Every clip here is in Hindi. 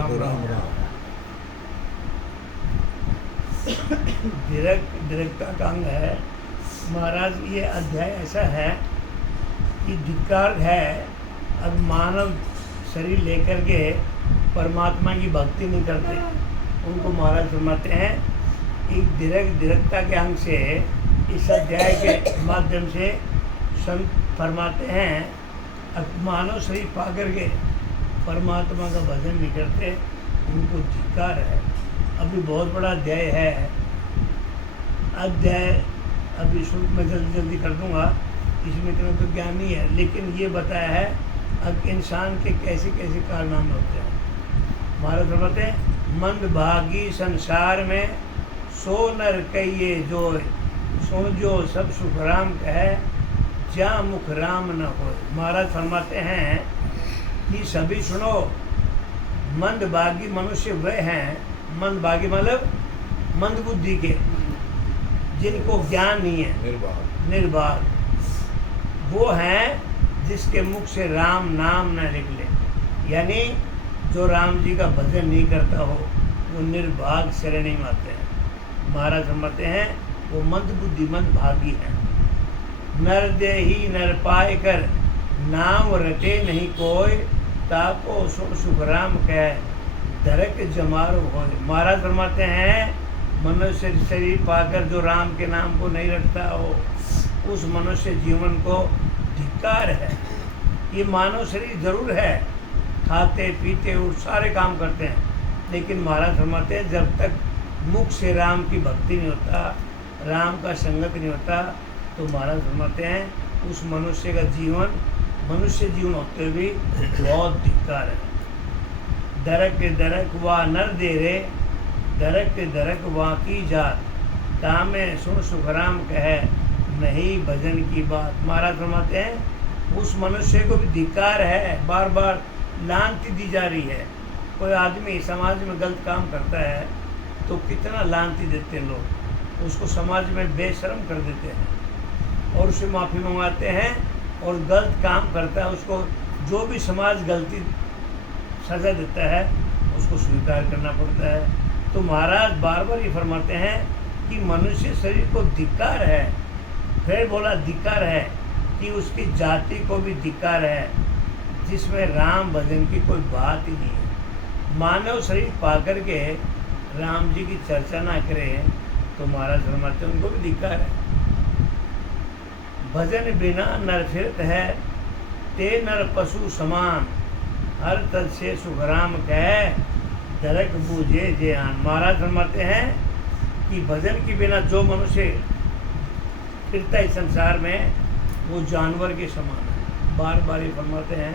राम राम राम। दीर्घता का अंग है महाराज। ये अध्याय ऐसा है कि धिक्कार है, अब मानव शरीर लेकर के परमात्मा की भक्ति नहीं करते, उनको महाराज फरमाते हैं कि दीर्घता के अंग से इस अध्याय के माध्यम से संत फरमाते हैं अब मानव शरीर पा करके परमात्मा का भजन नहीं करते, उनको धिक्कार है। अभी बहुत बड़ा अध्याय है, अध्याय अभी शुरू में जल्दी कर दूंगा, इसमें इतना तो ज्ञान नहीं है, लेकिन ये बताया है अब इंसान के कैसे कैसे कारनामे होते हैं। महाराज फरमाते हैं मंदभागी संसार में सो नर कहिए जो सो जो सब सुख राम कहे जा मुख राम न हो। महाराज फरमाते हैं कि सभी सुनो, मंदभागी मनुष्य वह हैं, मंदभागी मतलब मंद बुद्धि के, जिनको ज्ञान नहीं है, निर्बाध वो हैं जिसके मुख से राम नाम न निकले, यानी जो राम जी का भजन नहीं करता हो वो निर्भाग श्रेणी में आते हैं। महाराज फरमाते हैं वो मंद बुद्धि मंद भागी हैं। नर दे ही नर पाए कर नाम रटे नहीं कोई, ताको सुन सुख राम कह दरक जमारो हो। महाराज फरमाते हैं मनुष्य शरीर पाकर जो राम के नाम को नहीं रखता हो उस मनुष्य जीवन को धिक्कार है। ये मानव शरीर जरूर है, खाते पीते और सारे काम करते हैं, लेकिन महाराज फरमाते हैं जब तक मुख से राम की भक्ति नहीं होता, राम का संगत नहीं होता, तो महाराज फरमाते हैं उस मनुष्य का जीवन मनुष्य जीवन होते हुए बहुत धिक्कार है। दरक दरक वा नर दे रे, दरक दरक वा की जात, तामे सुन सुखराम कहे नहीं भजन की बात। महाराज फरमाते हैं उस मनुष्य को भी धिक्कार है, बार बार लांति दी जा रही है। कोई आदमी समाज में गलत काम करता है तो कितना लांति देते हैं लोग, उसको समाज में बेशर्म कर देते हैं और उससे माफ़ी मंगवाते हैं, और गलत काम करता है उसको जो भी समाज गलती सज़ा देता है उसको स्वीकार करना पड़ता है। तो महाराज बार बार ये फरमाते हैं कि मनुष्य शरीर को धिक्कार है। फिर बोला धिक्कार है कि उसकी जाति को भी धिक्कार है जिसमें राम भजन की कोई बात ही नहीं है। मानव शरीर पा करके राम जी की चर्चा ना करें तो महाराज फरमाते हैं उनको भी धिक्कार है। भजन बिना नर फिरत है, ते नर पशु समान, हर तद से सुखराम कह दरक बूझे जे आन। महाराज फरमाते हैं कि भजन के बिना जो मनुष्य फिरता है संसार में वो जानवर के समान है। बार बार ये फरमाते हैं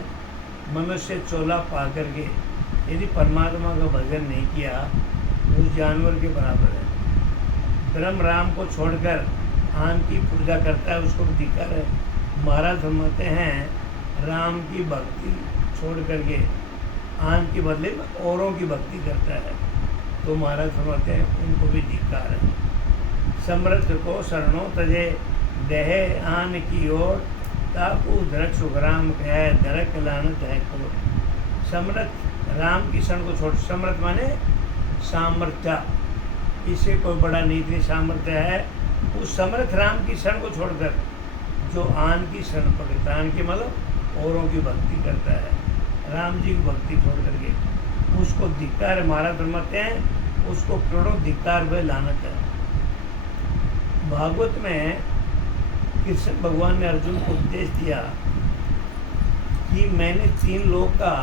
मनुष्य चोला पा करके यदि परमात्मा का भजन नहीं किया उस जानवर के बराबर है। ब्रह्म राम को छोड़कर आन की पूजा करता है उसको भी धिक्कार है। महाराज फरमाते हैं राम की भक्ति छोड़ करके आन के बदले में औरों की भक्ति करता है तो महाराज फरमाते हैं उनको भी धिक्कार है। समर्थ को शरणों तजे दहे आन की ओर, ताकू धरक सुखराम कह धरक लानत है को। समर्थ राम की शरण को छोड़, समर्थ माने सामर्थ्य, इससे कोई बड़ा नीति सामर्थ्य है। उस समर्थ राम की शरण को छोड़कर जो आन की शरण पकड़ता, आन की मतलब औरों की भक्ति करता है, राम जी की भक्ति छोड़ करके उसको धिक्कार है। महाराज फरमाते हैं उसको करोड़ों धिक्कार व लानत है। भागवत में कृष्ण भगवान ने अर्जुन को उपदेश दिया कि मैंने 3 लोक का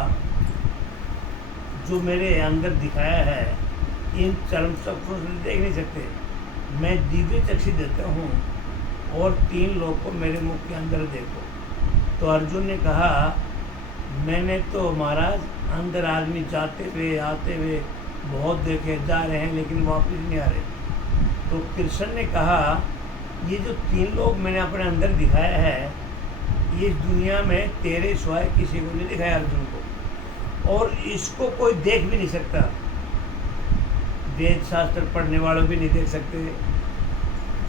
जो मेरे अंदर दिखाया है इन चरम चक्षुओं से देख नहीं सकते, मैं दिव्य चक्षु देता हूँ और 3 लोग को मेरे मुख के अंदर देखो। तो अर्जुन ने कहा मैंने तो महाराज अंदर आदमी जाते हुए आते हुए बहुत देखे जा रहे हैं लेकिन वापस नहीं आ रहे। तो कृष्ण ने कहा ये जो 3 लोग मैंने अपने अंदर दिखाया है ये दुनिया में तेरे सिवाय किसी को नहीं दिखाया अर्जुन को, और इसको कोई देख भी नहीं सकता। वेद शास्त्र पढ़ने वालों भी नहीं देख सकते।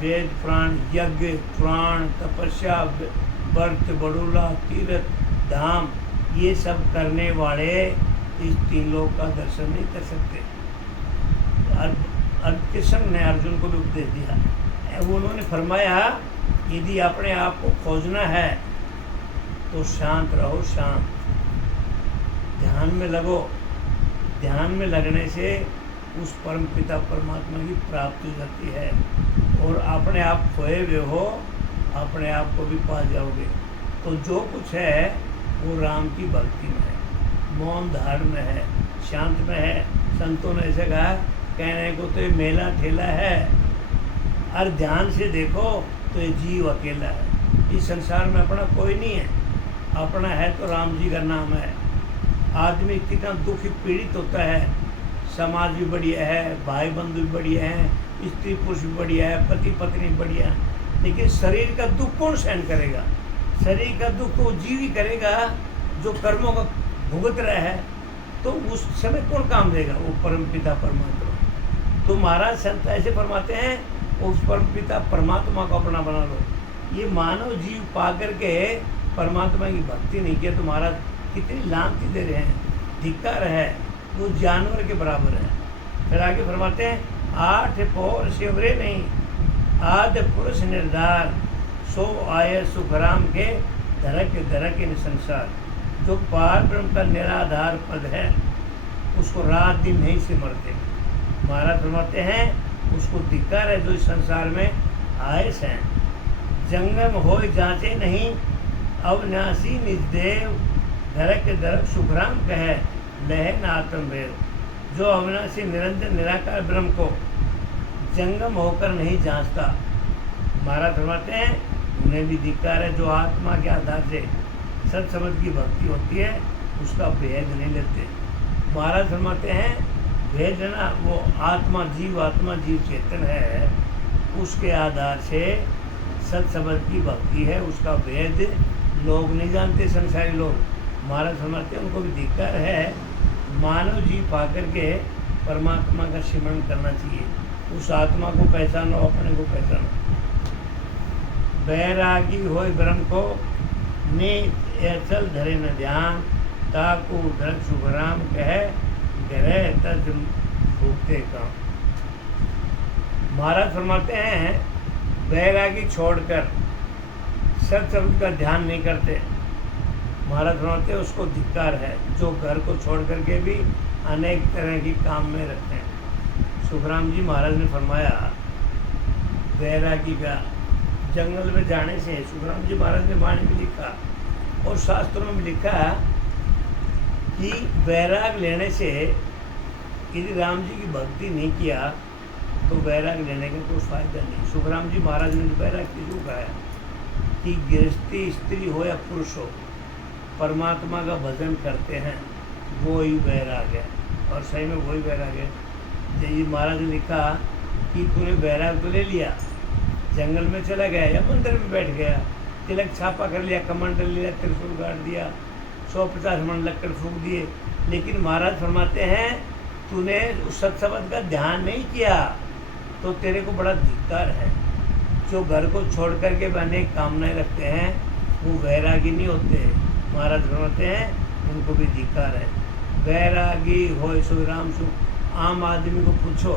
वेद पुराण यज्ञ पुराण तपस्या व्रत बड़ूला तीर्थ धाम ये सब करने वाले इस तीन लोक का दर्शन नहीं कर सकते। कृष्ण ने अर्जुन को भी उपदेश दिया। उन्होंने फरमाया यदि अपने आप को खोजना है तो शांत रहो, शांत ध्यान में लगो। ध्यान में लगने से उस परम पिता परमात्मा की प्राप्ति हो जाती है और अपने आप खोए हुए हो अपने आप को भी पा जाओगे। तो जो कुछ है वो राम की भक्ति में है, मौन धारण में है, शांत में है। संतों ने ऐसे कहा, कहने को तो ये मेला ठेला है, और ध्यान से देखो तो ये जीव अकेला है। इस संसार में अपना कोई नहीं है, अपना है तो राम जी का नाम है। आदमी कितना दुखी पीड़ित होता है, समाज भी बढ़िया है, भाई बंधु भी बढ़िया है, स्त्री पुरुष भी बढ़िया है, पति पत्नी बढ़िया, लेकिन शरीर का दुख कौन सहन करेगा? शरीर का दुख तो जीव ही करेगा जो कर्मों का भुगत रहा है। तो उस समय कौन काम देगा? वो परम पिता परमात्मा। तो महाराज संत ऐसे फरमाते हैं, उस परम पिता परमात्मा को अपना बना लो। ये मानव जीव पा करके परमात्मा की भक्ति नहीं किया तो महाराज कितनी लांति दे रहे हैं, धिक्कार है, वो जानवर के बराबर है। फिर आगे फरमाते हैं, 8 पौर शिवरे नहीं, आद्य पुरुष निर्धार, सो आये सुखराम के धरक धरक इन संसार। जो पार ब्रह्म का निराधार पद है उसको रात दिन नहीं सिमरते। महाराज फरमाते हैं उसको धिक्कार है जो इस संसार में आयस हैं। जंगम हो जांचे नहीं, अविनाशी निजदेव, धरक धरक सुखराम कहे, लहे न आत्मवेद। जो अविनाशी निरंजन निराकार ब्रह्म को जंगम होकर नहीं जांचता, महाराज फरमाते हैं उन्हें भी धिक्कार है। जो आत्मा के आधार से सत शब्द की भक्ति होती है उसका भेद नहीं लेते। महाराज फरमाते हैं भेद है ना, वो आत्मा जीव चेतन है, उसके आधार से सत शब्द की भक्ति है, उसका भेद लोग नहीं जानते, संसारी लोग। महाराज फरमाते हैं उनको भी धिक्कार है। मानव जीव पा करके परमात्मा का सिमरण करना चाहिए, उस आत्मा को पहचानो, अपने को पहचानो। बैरागी होय ब्रह्म को ने चल धरे न ध्यान, ताकू धर सुखराम कहे, ग्रह तज भूखते काम। महाराज फरमाते हैं बैरागी छोड़कर सत शब्द का ध्यान नहीं करते। महाराज फरमाते हैं उसको धिक्कार है जो घर को छोड़ करके भी अनेक तरह की काम में रखते हैं। सुखराम जी महाराज ने फरमाया बैरागी का जंगल में जाने से, सुखराम जी महाराज ने वाणी में लिखा और शास्त्रों में लिखा कि बैराग लेने से यदि राम जी की भक्ति नहीं किया तो बैराग लेने का कोई फायदा नहीं। सुखराम जी महाराज ने बैराग क्यों कहा कि गृहस्थी स्त्री हो या पुरुष हो, परमात्मा का भजन करते हैं वो ही बैराग है, और सही में वही बैराग है। जी महाराज ने लिखा कि तूने बैराग तो ले लिया, जंगल में चला गया या मंदिर में बैठ गया, तिलक छापा कर लिया, कमंडल लिया, त्रिशूल गाड़ दिया, 150 मन लक्कड़ फूंक दिए, लेकिन महाराज फरमाते हैं तूने उस सत्संग का ध्यान नहीं किया तो तेरे को बड़ा धिक्कार है। जो घर को छोड़ करके अनेक कामनाएं रखते हैं वो वैरागी नहीं होते। महाराज फरमाते हैं उनको भी धिक्कार है। वैरागी हो सो राम सु। आम आदमी को पूछो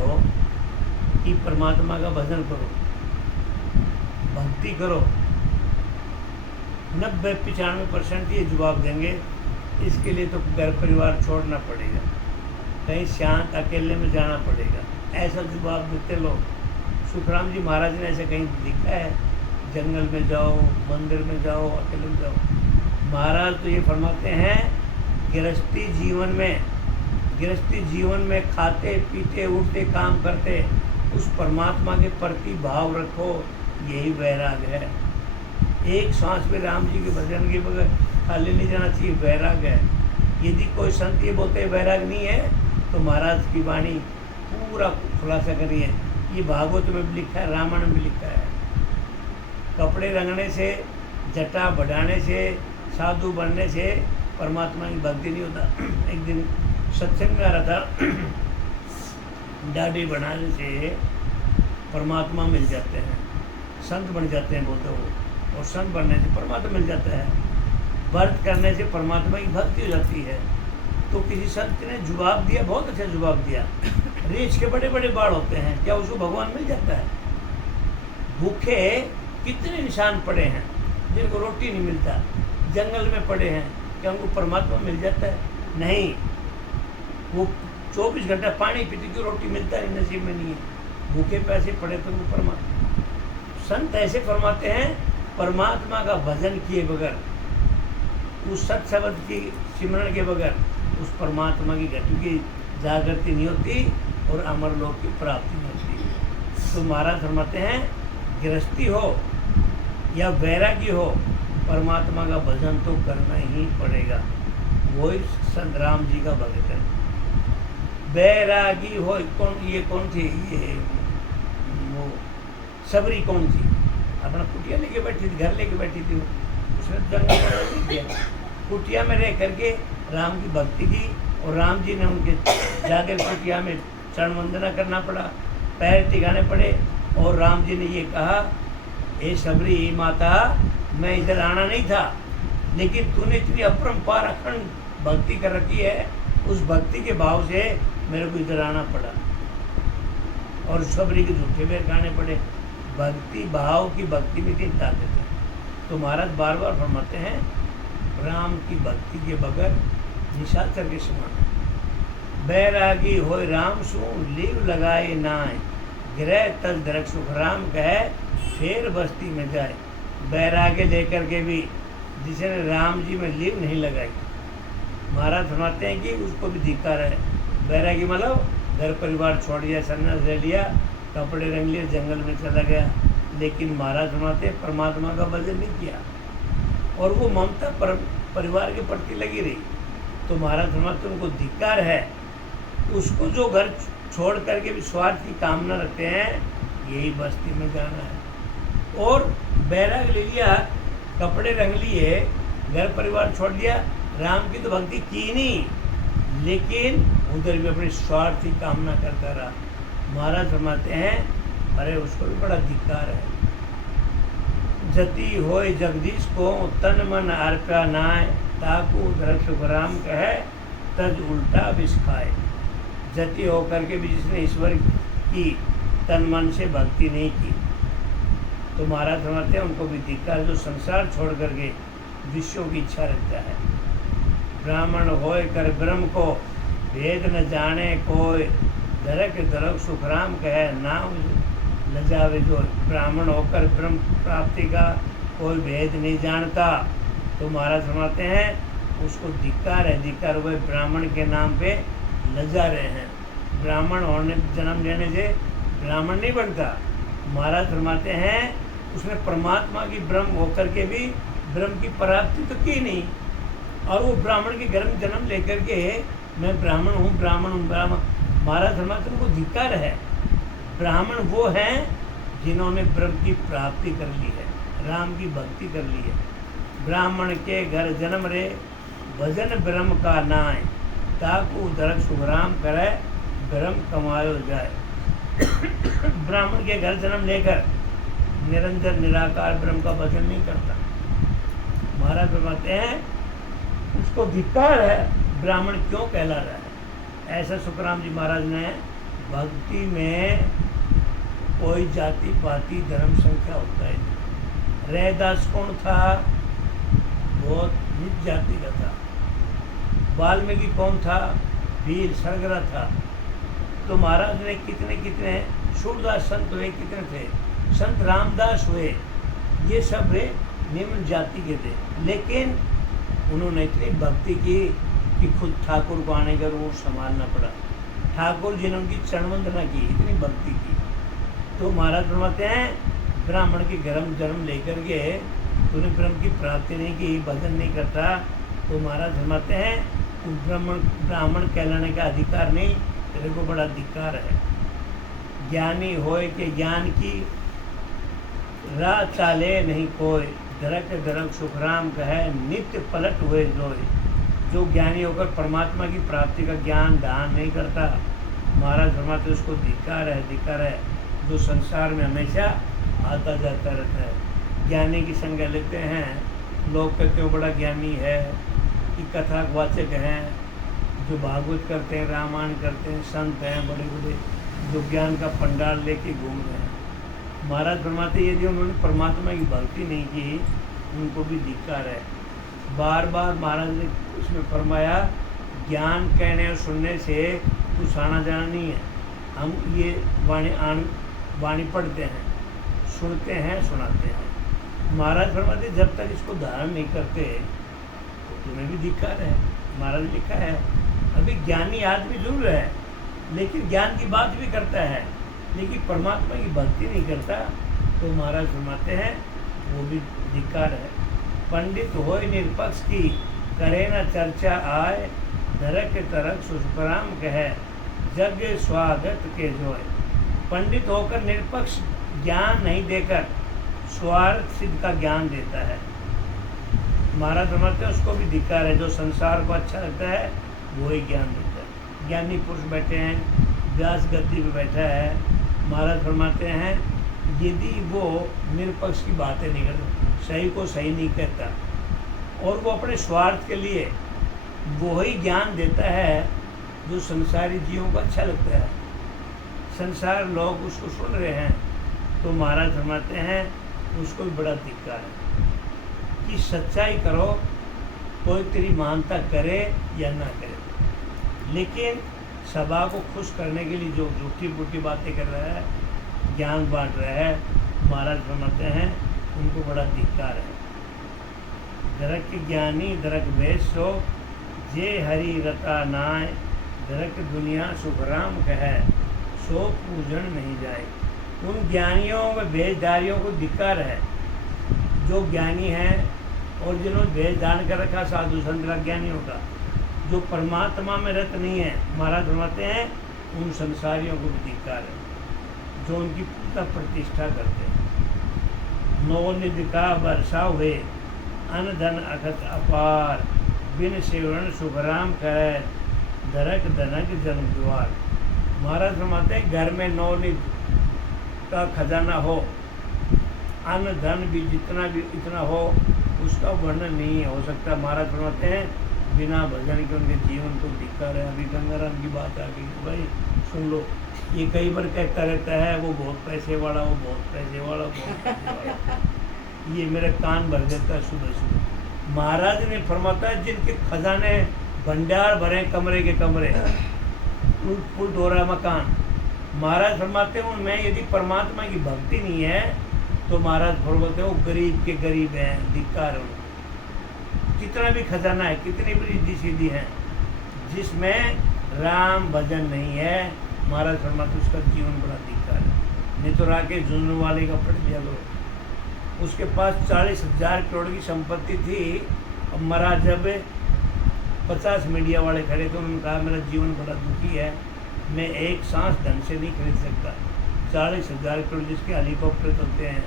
कि परमात्मा का भजन करो, भक्ति करो, 90-95% ये जवाब देंगे इसके लिए तो घर परिवार छोड़ना पड़ेगा, कहीं शांत अकेले में जाना पड़ेगा, ऐसा जवाब देते लोग। सुखराम जी महाराज ने ऐसे कहीं लिखा है जंगल में जाओ, मंदिर में जाओ, अकेले में जाओ। महाराज तो ये फरमाते हैं गृहस्थी जीवन में खाते पीते उठते काम करते उस परमात्मा के प्रति भाव रखो, यही वैराग है। एक सांस में राम जी के भजन के बगैर खाली नहीं जाना चाहिए, वैराग है। यदि कोई संत ये बोलते हैं वैराग नहीं है तो महाराज की वाणी पूरा खुलासा करिए। ये भागवत में भी लिखा है, रामायण में भी लिखा है। कपड़े रंगने से, जटा बढ़ाने से, साधु बनने से परमात्मा की भक्ति नहीं होता। एक दिन सत्संग में आ रहा था, दाढ़ी बढ़ाने से परमात्मा मिल जाते हैं, संत बन जाते हैं बोलते हो, और संत बनने से परमात्मा मिल जाता है। व्रत करने से परमात्मा की भक्ति हो जाती है। तो किसी संत ने जवाब दिया, बहुत अच्छा जवाब दिया, रीछ के बड़े बड़े बाढ़ होते हैं, क्या उसको भगवान मिल जाता है? भूखे कितने इंसान पड़े हैं जिनको रोटी नहीं मिलता, जंगल में पड़े हैं, क्या उनको परमात्मा मिल जाता है? नहीं। वो 24 घंटा पानी पीते, क्यों रोटी मिलता नहीं, नसीब में नहीं है, भूखे पैसे पड़े तो उनको परमात्मा। संत ऐसे फरमाते हैं, परमात्मा का भजन किए बगैर, उस सत शब्द की सिमरण के बगैर उस परमात्मा की घटी की जागृति नहीं होती और अमर लोक की प्राप्ति नहीं होती। तो महाराज फरमाते हैं, गृहस्थी हो या वैरागी हो, परमात्मा का भजन तो करना ही पड़ेगा। वही संत राम जी का भगत है। वैरागी हो, ये कौन थी, ये वो सबरी कौन थी? अपना कुटिया लेके बैठी थी, घर लेके बैठी थी, उसने जंगल में रह दिया, कुटिया में रह करके राम की भक्ति की, और राम जी ने उनके जाकर कुटिया में चरण वंदना करना पड़ा, पैर टिकाने पड़े, और राम जी ने ये कहा, ए सबरी माता, मैं इधर आना नहीं था, लेकिन तूने इतनी अपरंपार अखंड भक्ति कर रखी है, उस भक्ति के भाव से मेरे को इधर आना पड़ा, और सबरी के झूठे पैर खाने पड़े। भक्ति भाव की भक्ति में कितनी ताकत है। तो महाराज बार बार फरमाते हैं, राम की भक्ति के बगैर निशाचर के समान। बैरागी हो राम सु लीव लगाए नाय, ग्रह तल दरक सुख, राम कहे फेर बस्ती में जाए। बैरागे लेकर के भी जिसने राम जी में लीव नहीं लगाई, महाराज फरमाते हैं कि उसको भी धिक्कार है। बैरागी मतलब घर परिवार छोड़ दिया, सन्यास ले लिया, कपड़े रंग लिए, जंगल में चला गया, लेकिन महाराज फरमाते परमात्मा का भजन नहीं किया, और वो ममता परिवार के प्रति लगी रही। तो महाराज फरमाते उनको धिक्कार है। उसको जो घर छोड़ करके भी स्वार्थ की कामना रखते हैं, यही बस्ती में जाना है। और बैराग ले लिया, कपड़े रंग लिए, घर परिवार छोड़ दिया, राम की तो भक्ति की नहीं, लेकिन उधर भी अपनी स्वार्थ की कामना करता रहा। महाराज फरमाते हैं, अरे उसको भी बड़ा धिक्कार है। जति होय जगदीश को तन मन अर्प्या नाय, ताकू धरक सुख राम कहे तज उल्टा विष खाए। जति होकर के भी जिसने ईश्वर की तन मन से भक्ति नहीं की, तो महाराज फरमाते हैं उनको भी धिक्कार, जो संसार छोड़ करके विश्व की इच्छा रखता है। ब्राह्मण होय कर ब्रह्म को भेद न जाने कोय, धरक धरक सुख राम कहे नाम लजावे जो। ब्राह्मण होकर ब्रह्म प्राप्ति का कोई भेद नहीं जानता, तो महाराज फरमाते हैं उसको धिक्कार है। धिक्कार हुए ब्राह्मण के नाम पे लजा रहे हैं। ब्राह्मण होने जन्म लेने से ब्राह्मण नहीं बनता। महाराज फरमाते हैं उसने परमात्मा की ब्रह्म होकर के भी ब्रह्म की प्राप्ति तो की नहीं, और वो ब्राह्मण के घर में जन्म लेकर के मैं ब्राह्मण हूँ, ब्राह्मण हूँ, ब्राह्मण। महाराज फरमाते उनको धिक्कार है। ब्राह्मण वो हैं जिन्होंने ब्रह्म की प्राप्ति कर ली है, राम की भक्ति कर ली है। ब्राह्मण के घर जन्म रे भजन ब्रह्म का नाय, ताकू दरक सुखराम करे ब्रह्म कमायो जाए। ब्राह्मण के घर जन्म लेकर निरंतर निराकार ब्रह्म का भजन नहीं करता। महाराज फरमाते हैं उसको धिक्कार है। ब्राह्मण क्यों कहला रहा है? ऐसा सुखराम जी महाराज ने भक्ति में कोई जाति पाति धर्म संख्या होता है। रैदास कौन था? बहुत नीच जाति का था। वाल्मीकि कौन था? वीर सरगरा था। तो महाराज ने कितने कितने सूरदास संत हुए, कितने थे, संत रामदास हुए, ये सब वे निम्न जाति के थे, लेकिन उन्होंने इतनी भक्ति की कि खुद ठाकुर को आने का वो संभालना पड़ा। ठाकुर जी ने उनकी चरण वंदना की, इतनी भक्ति की। तो महाराज फरमाते हैं ब्राह्मण के जन्म लेकर के तूने ब्रह्म की प्राप्ति नहीं की, भजन नहीं करता, तो महाराज फरमाते हैं ब्राह्मण कहलाने का अधिकार नहीं, तेरे को बड़ा धिक्कार है। ज्ञानी होए के ज्ञान की राह चाले नहीं कोई, धरक धरक सुखराम कहे नित्य पलट हुए जोए। जो ज्ञानी होकर परमात्मा की प्राप्ति का ज्ञान दान नहीं करता, महाराज फरमाते उसको धिक्कार है, धिक्कार है। जो संसार में हमेशा आता जाता रहता है, ज्ञानी की संज्ञा लेते हैं, लोग कहते हो बड़ा ज्ञानी है, कि कथावाचक हैं, जो भागवत करते हैं, रामायण करते हैं, संत हैं बड़े बड़े, जो ज्ञान का पंडाल लेके घूम रहे हैं। महाराज फरमाते यदि उन्होंने परमात्मा की भक्ति नहीं की, उनको भी धिक्कार है। बार बार महाराज ने उसमें फरमाया, ज्ञान कहने और सुनने से कुछ आना जाना नहीं है। हम ये वाणी पढ़ते हैं, सुनते हैं, सुनाते हैं। महाराज फरमाते जब तक इसको धारण नहीं करते तो तुम्हें भी धिक्कार है। महाराज ने लिखा है, अभी ज्ञानी आदमी जरूर है, लेकिन ज्ञान की बात भी करता है, लेकिन परमात्मा की भक्ति नहीं करता, तो महाराज फरमाते हैं वो भी धिक्कार है। पंडित होय निरपक्ष की, करे न चर्चा आय, धरक तरक सुषपराम कहे, जग स्वागत के जोय। पंडित होकर निरपक्ष ज्ञान नहीं देकर स्वार्थ सिद्ध का ज्ञान देता है। महाराज समझते हैं उसको भी धिक्कार है। जो संसार को अच्छा लगता है वो ही ज्ञान देता है। ज्ञानी पुरुष बैठे हैं, व्यास गद्दी पे बैठा है, महाराज फरमाते हैं यदि वो निरपक्ष की बातें नहीं करता, सही को सही नहीं कहता, और वो अपने स्वार्थ के लिए वो ही ज्ञान देता है जो संसारी जीवों को अच्छा लगता है, संसार लोग उसको सुन रहे हैं, तो महाराज फरमाते हैं उसको भी बड़ा धिक्कार है कि सच्चाई करो, कोई तेरी मानता करे या ना करे, लेकिन सभा को खुश करने के लिए जो झूठी बूठी बातें कर रहा है, ज्ञान बांट रहा है, महाराज फरमाते हैं उनको बड़ा धिक्कार है। दरक ज्ञानी दरक भेद सो, जे हरि रता नाय, दरक दुनिया सुखराम कहे, सो पूजन नहीं जाए। उन ज्ञानियों व भेषधारियों को धिक्कार है जो ज्ञानी हैं और जिन्होंने भेष धारण कर रखा साधु संत ज्ञानियों का, जो परमात्मा में रत नहीं है। महाराज फरमाते हैं उन संसारियों को भी धिक्कार है जो उनकी पूजा प्रतिष्ठा करते हैं। नौ निधि का वर्षा हुए, अन धन अखत अपार, बिन सेवरण सुखराम करे, धरक धनक जन द्वार। महाराज फरमाते हैं घर में नौ निधि का खजाना हो, अन्न धन भी जितना भी इतना हो, उसका वर्णन नहीं हो सकता। महाराज फरमाते हैं बिना भजन के उनके जीवन को धिक्कार है। अभी गंगाराम की बात आ गई, भाई सुन लो, ये कई बार कहता रहता है वो बहुत पैसे वाला, वो बहुत पैसे वाला, बहुत पैसे वाला, ये मेरे कान भर देता है सुबह सुबह। महाराज ने फरमाता है जिनके खजाने भंडार भरे, कमरे के कमरे, फुल डोरा मकान, महाराज फरमाते हैं उनमें यदि परमात्मा की भक्ति नहीं है तो महाराज फरमाते हैं वो गरीब के गरीब हैं, धिक्कार है। कितना भी खजाना है, कितनी भी रिद्धि सीधी है, जिसमें राम भजन नहीं है, महाराज फरमाते उसका जीवन बड़ा धिक्कार है। नहीं तो राकेश जुनू वाले का पढ़ लिया करो, उसके पास 40,000 करोड़ की संपत्ति थी, और महाराज जब 50 मीडिया वाले खड़े थे, उन्होंने कहा मेरा जीवन बड़ा दुखी है, मैं एक सांस ढंग से नहीं खरीद सकता। 40,000 करोड़ जिसके हेलीकॉप्टर चलते हैं,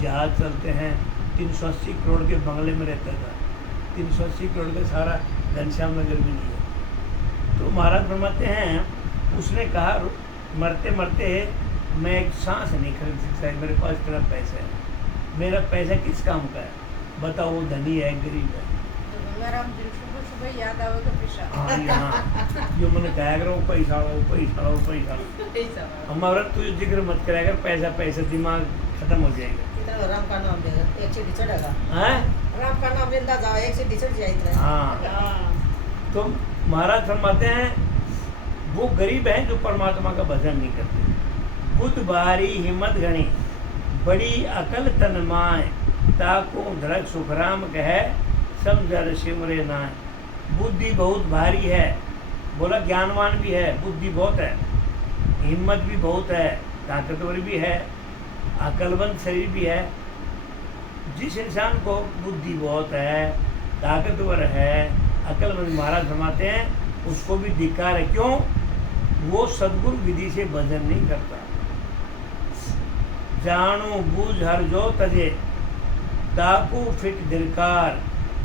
जहाज चलते हैं, 380 करोड़ के बंगले में रहता था, 380 करोड़ का सारा घनश्याम नगर भी नहीं है। तो महाराज फरमाते हैं उसने कहा मरते मरते मैं एक सांस नहीं खरीद सकता, मेरे पास इतना पैसा है, मेरा पैसा किस काम का है बताओ, वो धनी है गरीब है। याद आवेगा पैसा। हाँ, जो मैंने कहा करो पैसा लो, पैसा लो, पैसा लो। हमारा तू जिक्र मत कराया कर, पैसा पैसा, दिमाग खत्म हो जाएगा। राम का नाम लेगा, एक सीढ़ी चढ़ेगा। हैं? राम का नाम लेता जाओ, एक सीढ़ी चढ़ जाएगा। हाँ। तो महाराज फरमाते हैं वो गरीब हैं जो परमात्मा का भजन नहीं करते। बुद्ध भारी हिम्मत घनी, बड़ी अकल तन माय, ताको धरक सुखराम कहे, सब जर सिमरे नाय। बुद्धि बहुत भारी है, बोला ज्ञानवान भी है, बुद्धि बहुत है, हिम्मत भी बहुत है, ताकतवर भी है, अकलमंद शरीर भी है। जिस इंसान को बुद्धि बहुत है, ताकतवर है, अकलमंद, महाराज फरमाते हैं उसको भी धिक्कार है। क्यों? वो सद्गुरु विधि से भजन नहीं करता। जानो बूझ हर जो तजे, ताकू फिट दिलकार,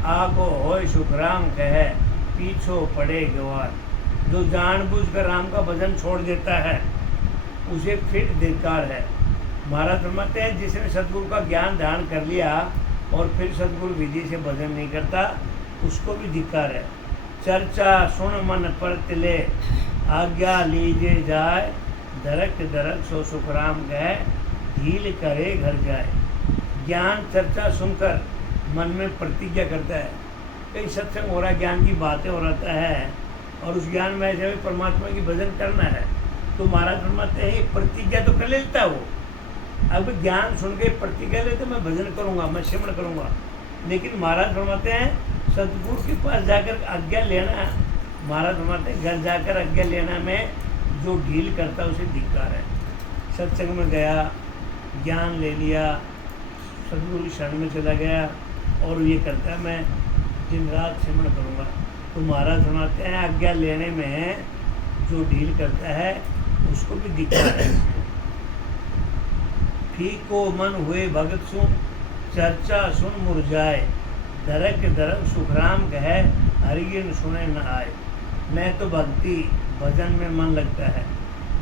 आगो होय सुखराम कहे, पीछो पड़े गवार। जो जानबूझकर राम का भजन छोड़ देता है उसे फिट धिक्कार है। महाराज फरमाते हैं जिसने सदगुरु का ज्ञान धारण कर लिया और फिर सदगुरु विधि से भजन नहीं करता, उसको भी धिक्कार है। चर्चा सुन मन पर तिले, आज्ञा लीजे जाए, दरक दरक सो सुखराम गए, ढील करे घर जाए। ज्ञान चर्चा सुनकर मन में प्रतिज्ञा करता है, कई सत्संग हो रहा है, ज्ञान की बातें हो रहता है, और उस ज्ञान में ऐसे परमात्मा की भजन करना है, तो महाराज फरमाते हैं प्रतिज्ञा तो कर लेता वो। अब ज्ञान सुन के प्रतिज्ञा ले तो मैं भजन करूँगा, मैं सिमरण करूँगा, लेकिन महाराज फरमाते हैं सतगुरु के पास जाकर आज्ञा लेना, महाराज फरमाते हैं घर जाकर आज्ञा लेना में जो ढील करता है उसे धिक्कार है। सत्संग में गया, ज्ञान ले लिया, सतगुरु की शरण में चला गया और ये करता है मैं दिन रात सिमरण करूँगा, तो महाराज फरमाते हैं आज्ञा लेने में जो ढील करता है उसको भी धिक्कार है। फीको मन हुए भगत सुन, चर्चा सुन मुरझाए, दरक दरक सुखराम कहे, हरियन सुने न आए। नहीं तो भक्ति भजन में मन लगता है,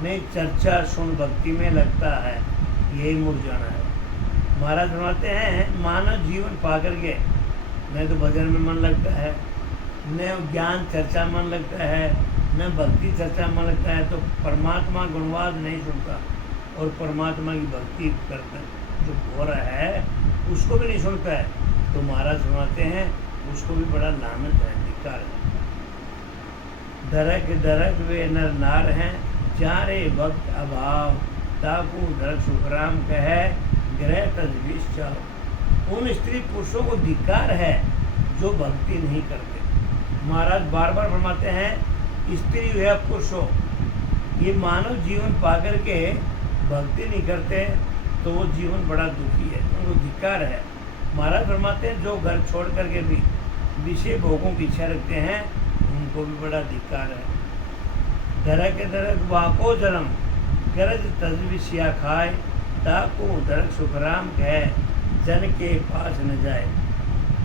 नहीं चर्चा सुन भक्ति में लगता है, यही मुरझाना है। महाराज फरमाते हैं मानव जीवन पा करके नहीं तो भजन में मन लगता है, न ज्ञान चर्चा मन लगता है, न भक्ति चर्चा मन लगता है, तो परमात्मा गुणवाद नहीं सुनता और परमात्मा की भक्ति करता जो हो रहा है उसको भी नहीं सुनता है, तो महाराज सुनाते हैं उसको भी बड़ा लानत है, धिक्कार है। दरक दरक वे नर नार हैं, चारे भक्त अभाव, ताकू दरक सुखराम कहे, ग्रह तजवीज चाहो। उन स्त्री पुरुषों को धिक्कार है जो भक्ति नहीं करते। महाराज बार बार फरमाते हैं स्त्री या पुरुषों ये मानव जीवन पा करके भक्ति नहीं करते तो वो जीवन बड़ा दुखी है, उनको धिक्कार है। महाराज फरमाते हैं जो घर छोड़ करके भी विषय भोगों की इच्छा रखते हैं उनको भी बड़ा धिक्कार है। दरक दरक वाको जन्म, गरज तजविशिया खाए, ताको दरक सुखराम कहे, जन के पास न जाए।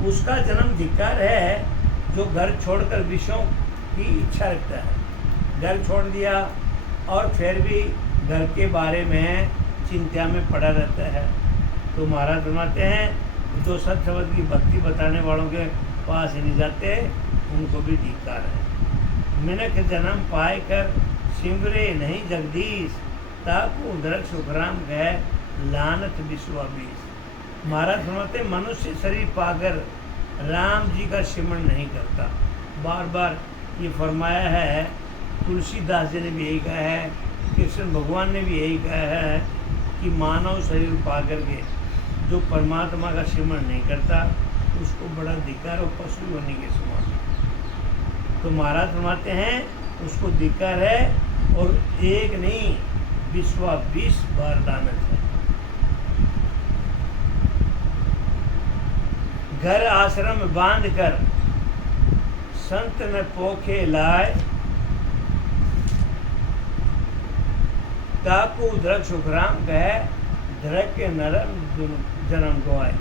उसका जन्म धिक्कार है जो घर छोड़कर विषयों की इच्छा रखता है, घर छोड़ दिया और फिर भी घर के बारे में चिंता में पड़ा रहता है, तो महाराज फरमाते हैं जो सत शब्द की भक्ति बताने वालों के पास नहीं जाते उनको भी धिक्कार है। मिनक जन्म पाए कर सिमरे नहीं जगदीश, ताकू दरक सुखराम कहे, लानत विश्वाबीस। महाराज फरमाते मनुष्य शरीर पाकर राम जी का सिमरण नहीं करता। बार बार ये फरमाया है, तुलसीदास जी ने भी यही कहा है, कृष्ण भगवान ने भी यही कहा है कि मानव शरीर पा करके जो परमात्मा का सिमरण नहीं करता उसको बड़ा धिक्कार और पशु होने के समान। तो महाराज फरमाते हैं उसको धिक्कार है और एक नहीं 20 बार लानत है। घर आश्रम बांध कर संत न पोखे लाए, ताकू दरक सुखराम कहे, दरक के नरम जन्म गवाए।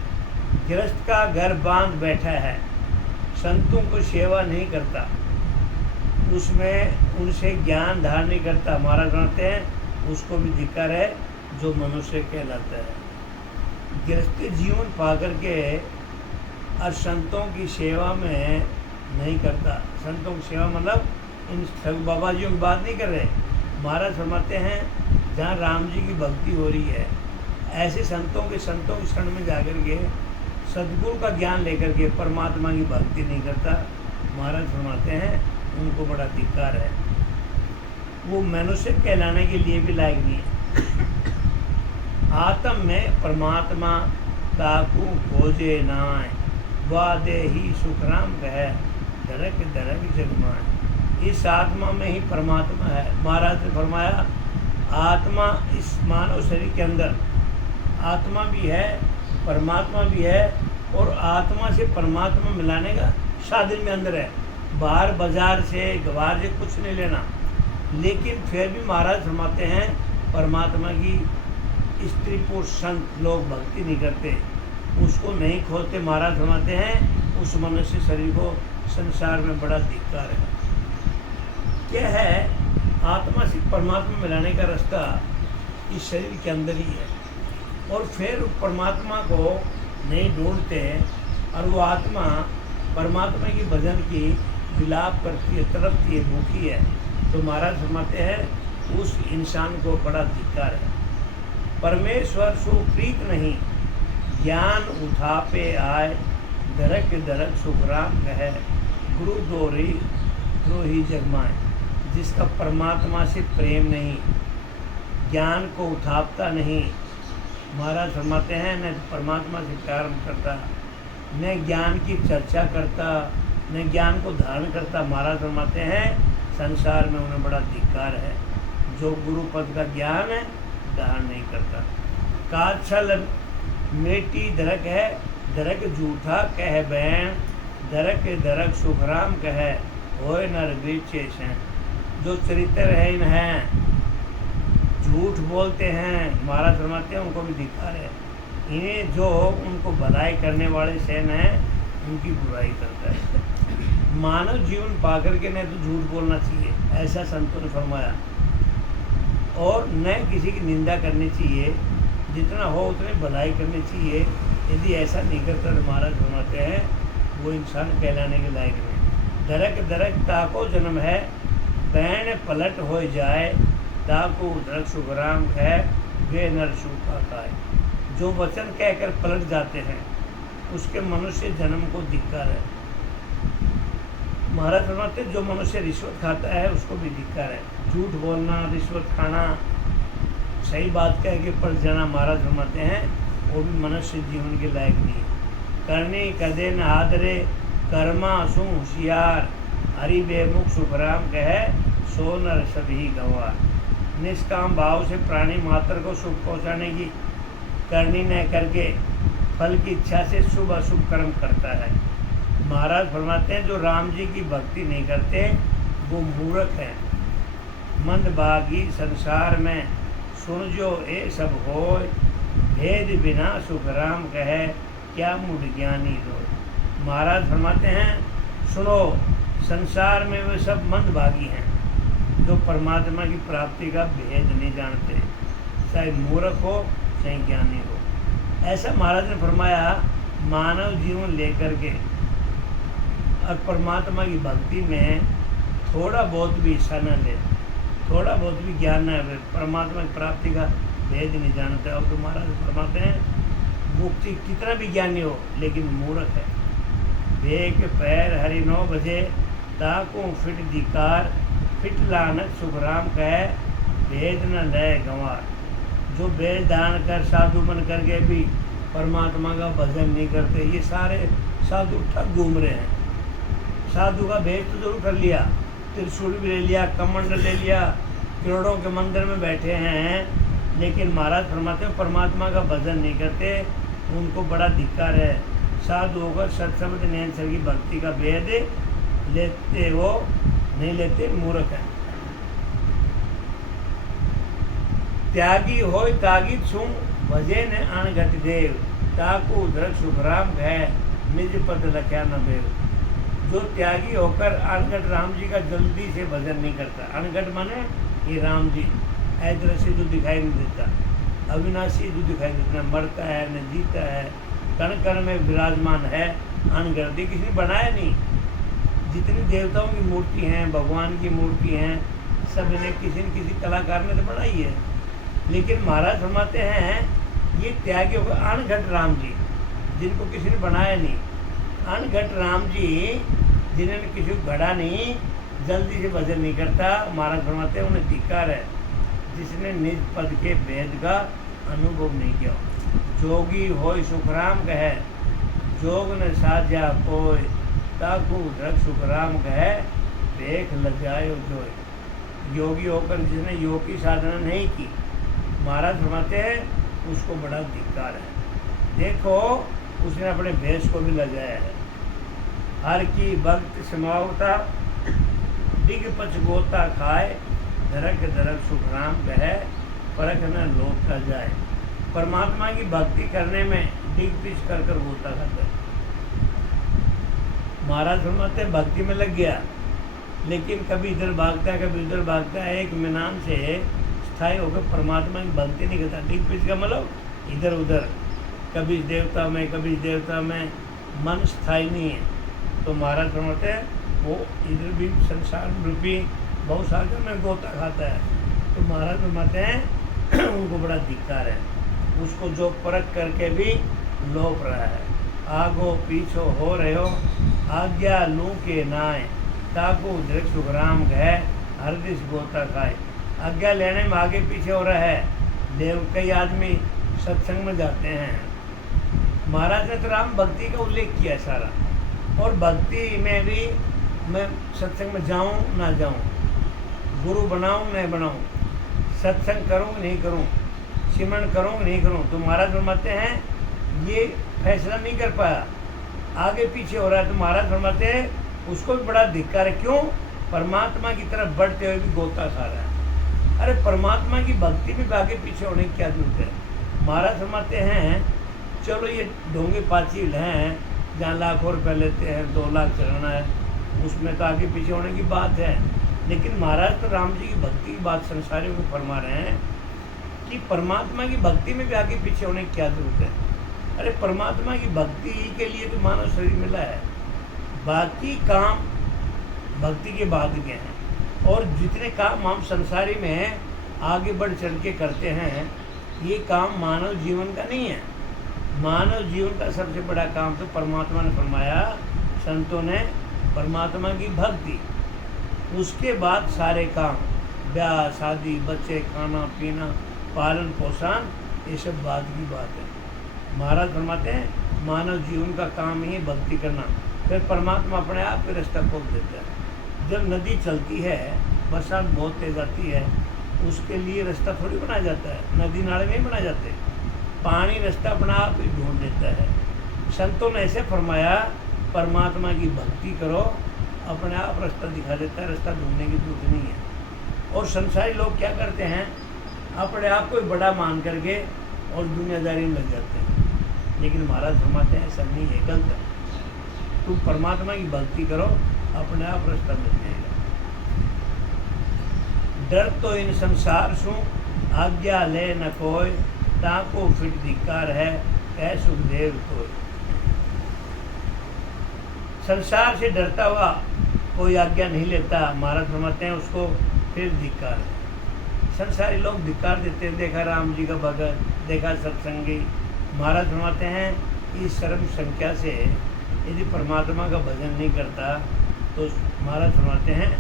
गृहस्थ का घर बांध बैठा है, संतों को सेवा नहीं करता, उसमें उनसे ज्ञान धारण नहीं करता, महाराज बनाते हैं उसको भी धिक्कार है जो मनुष्य कहलाता है। गृहस्थी जीवन पा करके और संतों की सेवा में नहीं करता। संतों की सेवा मतलब इन ठग बाबा जियों की बात नहीं कर रहे, महाराज फरमाते हैं जहाँ राम जी की भक्ति हो रही है ऐसे संतों की शरण में जाकर के सद्गुरु का ज्ञान लेकर के परमात्मा की भक्ति नहीं करता, महाराज फरमाते हैं उनको बड़ा धिक्कार है, वो मनुष्य कहलाने के लिए भी लायक नहीं है। आत्म में परमात्मा ताकू खोजे नाय, वादे ही सुखराम कहे, दरक दरक जगमाए। इस आत्मा में ही परमात्मा है। महाराज ने फरमाया आत्मा इस मानव शरीर के अंदर आत्मा भी है, परमात्मा भी है, और आत्मा से परमात्मा मिलाने का साधन में अंदर है। बाहर बाजार से गवार से कुछ नहीं लेना, लेकिन फिर भी महाराज फरमाते हैं परमात्मा की स्त्री पुरुष संत लोग भक्ति नहीं करते, उसको नहीं खोलते। महाराज फरमाते हैं उस मनुष्य शरीर को संसार में बड़ा धिक्कार है। क्या है? आत्मा से परमात्मा मिलाने का रास्ता इस शरीर के अंदर ही है, और फिर परमात्मा को नहीं ढूंढते और वो आत्मा परमात्मा की भजन की विलाप करती है, तड़पती है, भूखी है, तो महाराज फरमाते हैं उस इंसान को बड़ा धिक्कार है। परमेश्वर सुप्रीत नहीं, ज्ञान उठापे आए, दरक दरक सुखराम कहे, गुरु दोरी द्रोही जगमाए। जिसका परमात्मा से प्रेम नहीं, ज्ञान को उठापता नहीं, महाराज फरमाते हैं न परमात्मा से प्यार करता, न ज्ञान की चर्चा करता, न ज्ञान को धारण करता, महाराज फरमाते हैं संसार में उन्हें बड़ा धिक्कार है। जो गुरु पद का ज्ञान है धारण नहीं करता। काछल मेटी दरक है, दरक झूठा कह बैन, दरक दरक सुखराम कह, होए नर बेचेश हैं। जो चरित्रहीन हैं, झूठ बोलते हैं, महाराज फरमाते हैं उनको भी धिक्कार है। इन्हें जो उनको भलाई करने वाले सेन हैं उनकी बुराई करता है। मानव जीवन पाकर के न तो झूठ बोलना चाहिए, ऐसा संतों ने फरमाया, और न किसी की निंदा करनी चाहिए, जितना हो उतनी भलाई करनी चाहिए। यदि ऐसा नहीं करता तो महाराज फरमाते हैं वो इंसान कहलाने के लायक नहीं। दरक दरक ताको जन्म है, बैन पलट हो जाए, ताको दरक सुखराम है, वे नर सूखा खाए। जो वचन कहकर पलट जाते हैं उसके मनुष्य जन्म को धिक्कार है। महाराज फरमाते जो मनुष्य रिश्वत खाता है उसको भी धिक्कार है। झूठ बोलना, रिश्वत खाना, सही बात कह के पलट जाना, महाराज फरमाते हैं वो भी मनुष्य जीवन के लायक नहीं है। करनी कदे न आदरे, कर्मा सु होशियार, हरि बेमुख सुखराम कहे, सो नर सभी गंवार। निष्काम भाव से प्राणी मात्र को सुख पहुँचाने की करनी न करके फल की इच्छा से शुभ अशुभ कर्म करता है। महाराज फरमाते हैं जो राम जी की भक्ति नहीं करते वो मूर्ख है। मंदभागी संसार में सुन जो ए सब होय, भेद बिना सुखराम कहे, क्या मुढ़ ज्ञानी रोय। महाराज फरमाते हैं सुनो, संसार में वे सब मंदभागी हैं जो परमात्मा की प्राप्ति का भेद नहीं जानते, चाहे मूर्ख हो चाहे ज्ञानी हो। ऐसा महाराज ने फरमाया मानव जीवन लेकर के और परमात्मा की भक्ति में थोड़ा बहुत भी हिस्सा न ले, थोड़ा बहुत भी ज्ञान न है, परमात्मा की प्राप्ति का भेद नहीं जानते। और तो महाराज फरमाते हैं मुक्ति कितना भी ज्ञानी हो लेकिन मूर्ख है। बेक पैर हरि 9 बजे, ताको फिट धिकार, फिट लानत सुखराम कहे, भेद न लय गंवार। जो बेच दान कर साधु बन करके भी परमात्मा का भजन नहीं करते, ये सारे साधु ठग घूम रहे हैं। साधु का भेद तो जरूर कर लिया, त्रिशूल भी ले लिया, कमंडल ले लिया, करोड़ों के मंदिर में बैठे हैं, लेकिन महाराज फरमाते हैं परमात्मा का भजन नहीं करते, उनको बड़ा धिक्कार है। साधु होकर सत्संग नैनसर की भक्ति का भेद लेते हो नहीं लेते, मूर्ख है। त्यागी हो तागी छुम, भजे न अणघट देव, ताकू दरक सुखराम है, निज पद लख्या न बेव। जो त्यागी होकर अनगढ़ राम जी का जल्दी से भजन नहीं करता, अनगढ़ माने ये राम जी ऐदृश्य जो दिखाई नहीं देता, अविनाशी जो दिखाई देता, न मरता है न जीता है, कण कण में विराजमान है, अनगढ़ किसी ने बनाया नहीं। जितनी देवताओं की मूर्ति हैं, भगवान की मूर्ति हैं, सब ने किसी कलाकार ने तो बनाई है, लेकिन महाराज फरमाते हैं ये त्यागी होकर अनघट राम जी जिनको किसी ने बनाया नहीं, अनघट राम जी जिन्होंने किसी को गढ़ा नहीं, जल्दी से भजन नहीं करता, महाराज फरमाते हैं उन्हें धिक्कार है जिसने निज पद के भेद का अनुभव नहीं किया। जोगी होय सुखराम कहे, जोग न साध्या कोय, ताकू धरक सुखराम कहे, देख लजायो जोय। योगी होकर जिसने योग की साधना नहीं की, महाराज फरमाते हैं उसको बड़ा धिक्कार है। देखो उसने अपने भेष को भी लजाया है। हर की भक्त समावता, डिग पच गोता खाए, धरक धरक सुखराम कहे, परख न लोटा जाए। परमात्मा की भक्ति करने में डिग पिच कर कर गोता खाता है। महाराज फरमाते हैं भक्ति में लग गया, लेकिन कभी इधर भागता है कभी उधर भागता है, एक मिनान से स्थायी होकर परमात्मा की भक्ति नहीं करता। डिग पिच का मतलब इधर उधर, कभी इस देवता में कभी इस देवता में, मन स्थायी नहीं है। तो महाराज फरमाते हैं वो इधर भी संसार रूपी बहुसागर में गोता खाता है। तो महाराज फरमाते हैं उनको बड़ा धिक्कार है, उसको जो परख करके भी लोप रहा है। आगो पीछो हो रहे हो, आज्ञा लू के नाए, ताको दृक सुखराम कहे, हर दिस गोता खाए। आज्ञा लेने में आगे पीछे हो रहा है। देव कई आदमी सत्संग में जाते हैं, महाराज ने तो राम भक्ति का उल्लेख किया सारा, और भक्ति में भी मैं सत्संग में जाऊं ना जाऊं, गुरु बनाऊं नहीं बनाऊं, सत्संग करूं नहीं करूं, सिमरन करूं नहीं करूं, तो महाराज फरमाते हैं ये फैसला नहीं कर पाया, आगे पीछे हो रहा है। तो महाराज फरमाते हैं उसको भी बड़ा धिक्कार है। क्यों? परमात्मा की तरफ बढ़ते हुए भी गोता खा रहा है। अरे परमात्मा की भक्ति में आगे पीछे होने की क्या जरूरत है? महाराज फरमाते हैं चलो ये ढोंगे पाचिल हैं जहाँ लाखों रुपये लेते हैं, 2 लाख चलाना है, उसमें तो आगे पीछे होने की बात है। लेकिन महाराज तो राम जी की भक्ति की बात संसारियों को फरमा रहे हैं कि परमात्मा की भक्ति में भी आगे पीछे होने की क्या जरूरत है? अरे परमात्मा की भक्ति के लिए तो मानव शरीर मिला है, बाकी काम भक्ति के बाद के हैं। और जितने काम हम संसारी में आगे बढ़ चल के करते हैं, ये काम मानव जीवन का नहीं है। मानव जीवन का सबसे बड़ा काम तो परमात्मा ने फरमाया, संतों ने, परमात्मा की भक्ति, उसके बाद सारे काम, ब्याह शादी, बच्चे, खाना पीना, पालन पोषण, ये सब बाद की बात है। महाराज फरमाते हैं मानव जीवन का काम ही भक्ति करना, फिर परमात्मा अपने आप पे रास्ता खोल देता है। जब नदी चलती है, बरसात बहुत तेज आती है, उसके लिए रास्ता थोड़ी बनाया जाता है, नदी नाले नहीं बनाए जाते, पानी रास्ता अपना आप ही ढूंढ देता है। संतों ने ऐसे फरमाया परमात्मा की भक्ति करो, अपने आप रास्ता दिखा देता है, रास्ता ढूंढने की जरूरत नहीं है। और संसारी लोग क्या करते हैं, अपने आप को बड़ा मान करके और दुनियादारी में लग जाते हैं। लेकिन महाराज फरमाते हैं ऐसा नहीं है, गलत है। तुम परमात्मा की भक्ति करो, अपने आप रास्ता मिल जाएगा। डर तो इन संसार सु, आज्ञा ले न कोई, ताको फिट धिक्कार है, कह सुखदेव कोई। संसार से डरता हुआ कोई आज्ञा नहीं लेता, महाराज फरमाते हैं उसको फिर धिक्कार है। संसारी लोग धिक्कार देते हैं, देखा राम जी का भगत, देखा सत्संगी। महाराज फरमाते हैं इस शर्म संख्या से यदि परमात्मा का भजन नहीं करता तो महाराज फरमाते हैं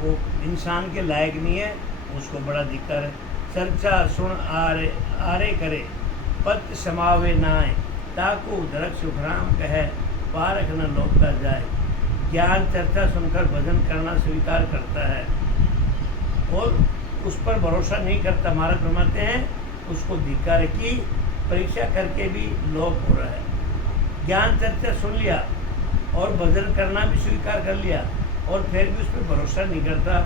वो इंसान के लायक नहीं है, उसको बड़ा धिक्कार है। चर्चा सुन आरे आरे करे, पत समावे नाए, ताकू दरक सुखराम कहे, पारख न लौटता जाए। ज्ञान चर्चा सुनकर भजन करना स्वीकार करता है और उस पर भरोसा नहीं करता, महाराज फरमाते हैं उसको धिक्कार की परीक्षा करके भी लोप हो रहा है। ज्ञान चर्चा सुन लिया और भजन करना भी स्वीकार कर लिया और फिर भी उस पर भरोसा नहीं करता,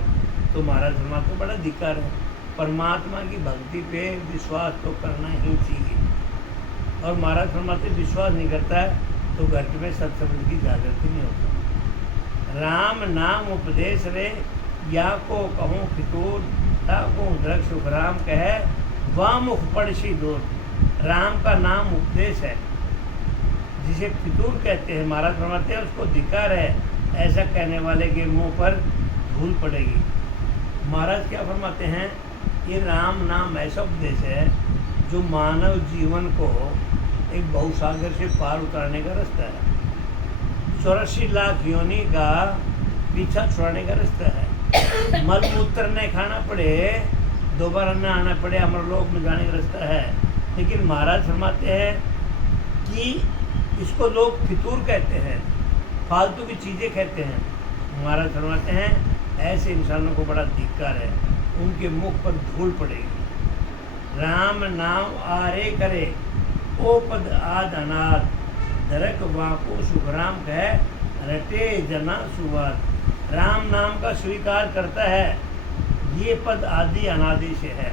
तो महाराज फरमाते बड़ा धिक्कार है। परमात्मा की भक्ति पे विश्वास तो करना ही चाहिए। और महाराज फरमाते विश्वास नहीं करता है तो घर में सत्संग की जागृति नहीं होता। राम नाम उपदेश रे, या को कहूँ फितूर, ताको दृक सुखराम कहे, वह मुख पड़सी दूर। राम का नाम उपदेश है, जिसे फितूर कहते हैं। महाराज फरमाते हैं उसको धिक्कार है, ऐसा कहने वाले के मुंह पर धूल पड़ेगी। महाराज क्या फरमाते हैं, ये राम नाम ऐसा उपदेश है जो मानव जीवन को एक बहुसागर से पार उतारने का रास्ता है। 84 लाख योनि का पीछा छुड़ाने का रास्ता है। मल मूत्र नहीं खाना पड़े, दोबारा न आना पड़े, अमरलोक में जाने का रास्ता है। लेकिन महाराज फरमाते हैं कि इसको लोग फितूर कहते हैं, फालतू की चीज़ें कहते हैं। महाराज फरमाते हैं ऐसे इंसानों को बड़ा धिक्कार है, उनके मुख पर धूल पड़ेगी। राम नाम आरे करे, ओ पद आद अनाद, धरक वाको सुखराम कहे, रटे जना सुवाद। राम नाम का स्वीकार करता है, ये पद आदि अनादि से है।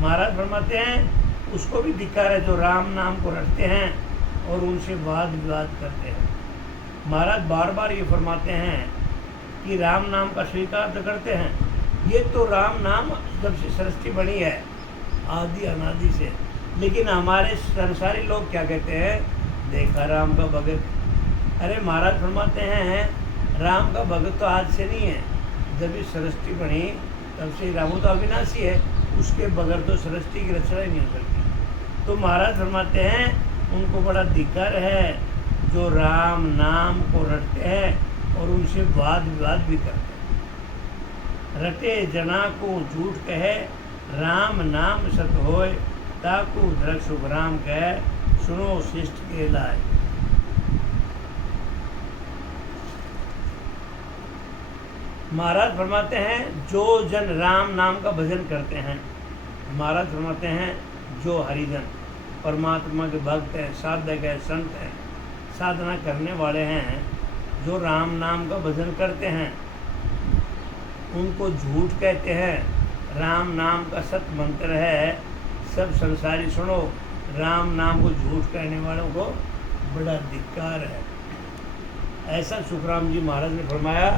महाराज फरमाते हैं उसको भी धिक्कार है जो राम नाम को रटते हैं और उनसे वाद विवाद करते हैं। महाराज बार बार ये फरमाते हैं कि राम नाम का स्वीकार तो करते हैं, ये तो राम नाम जब से सृष्टि बनी है आदि अनादि से। लेकिन हमारे संसारी लोग क्या कहते हैं, देखा राम का भगत। अरे महाराज फरमाते हैं राम का भगत तो आज से नहीं है, जब ये सृष्टि बनी तब से राम तो अविनाशी है, उसके बगैर तो सृष्टि की रचना ही नहीं हो सकती। तो महाराज फरमाते हैं उनको बड़ा धिक्कार है जो राम नाम को रटते हैं और उनसे वाद विवाद भी करते हैं। रटे जना को झूठ कहे, राम नाम सत होय, ताकू धर शुभ राम कहे, सुनो शिष्ट के लाए। महाराज फरमाते हैं जो जन राम नाम का भजन करते हैं, महाराज फरमाते हैं जो हरिजन परमात्मा के भक्त हैं, साधक हैं, संत हैं, साधना करने वाले हैं, जो राम नाम का भजन करते हैं उनको झूठ कहते हैं। राम नाम का सत मंत्र है, सब संसारी सुनो, राम नाम को झूठ कहने वालों को बड़ा धिक्कार है। ऐसा सुखराम जी महाराज ने फरमाया।